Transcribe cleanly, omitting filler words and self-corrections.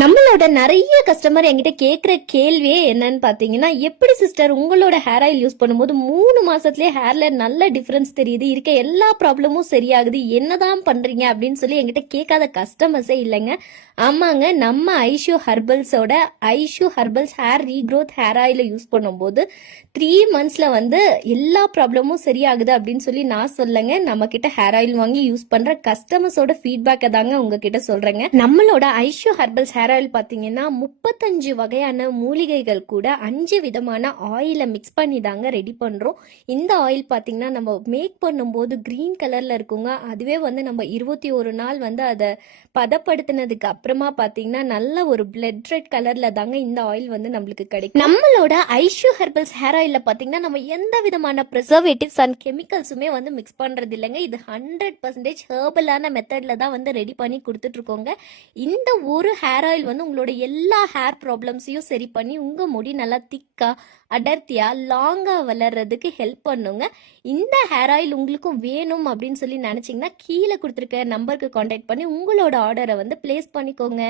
நம்மளோட நிறைய கஸ்டமர் என்கிட்ட கேட்குற கேள்வியே என்னன்னு பார்த்தீங்கன்னா, எப்படி சிஸ்டர் உங்களோட ஹேர் ஆயில் யூஸ் பண்ணும்போது 3 மாசத்துலயே ஹேர்ல நல்ல டிஃபரன்ஸ் தெரியுது, இருக்க எல்லா ப்ராப்ளமும் சரியாகுது, என்னதான் பண்றீங்க அப்படின்னு சொல்லி என்கிட்ட கேட்காத கஸ்டமர்ஸே இல்லைங்க. ஆமாங்க, நம்ம ஐஷு ஹெர்பல்ஸோட Aishu herbals hair regrowth hair ஆயில யூஸ் பண்ணும்போது 3 மந்த்ஸ்ல வந்து எல்லா ப்ராப்ளமும் சரியாகுது அப்படின்னு சொல்லி நான் சொல்லங்க. நம்ம கிட்ட ஹேர் ஆயில் வாங்கி யூஸ் பண்ற கஸ்டமர்ஸோட ஃபீட்பேக்கை தாங்க உங்ககிட்ட சொல்றேங்க. நம்மளோட ஐஷு ஹெர்பல்ஸ் ஹேர் ஆயில் பார்த்தீங்கன்னா 35 வகையான மூலிகைகள் கூட 5 விதமான ஆயிலை மிக்ஸ் பண்ணி தாங்க ரெடி பண்ணுறோம். இந்த ஆயில் பார்த்தீங்கன்னா நம்ம மேக் பண்ணும்போது க்ரீன் கலரில் இருக்குங்க. அதுவே வந்து நம்ம 21 நாள் வந்து அதை பதப்படுத்தினதுக்கு அப்புறமா பார்த்தீங்கன்னா நல்ல ஒரு பிளட் ரெட் கலரில் தாங்க இந்த ஆயில் வந்து நம்மளுக்கு கிடைக்கும். நம்மளோட ஐஷு ஹெர்பல்ஸ் ஹேர் ஆயிலில் பார்த்தீங்கன்னா நம்ம எந்த விதமான ப்ரிசர்வேட்டிவ்ஸ் அண்ட் கெமிக்கல்ஸுமே வந்து மிக்ஸ் பண்ணுறது இல்லைங்க. இது 100% ஹெர்பலான மெத்தடில் தான் வந்து ரெடி பண்ணி கொடுத்துட்ருக்கோங்க. இந்த ஒரு ஹேர் ஆயில் வந்து உங்களோட எல்லா ஹேர் ப்ராப்ளம்ஸையும் சரி பண்ணி உங்கள் முடி நல்லா திக்கா அடர்த்தியா லாங்கா வளர்றதுக்கு ஹெல்ப் பண்ணுங்க. இந்த ஹேர் ஆயில் உங்களுக்கும் வேணும் அப்படின்னு சொல்லி நினைச்சீங்கன்னா கீழே கொடுத்துருக்க நம்பருக்கு கான்டாக்ட் பண்ணி உங்களோட ஆர்டரை வந்து பிளேஸ் பண்ணிக்கோங்க.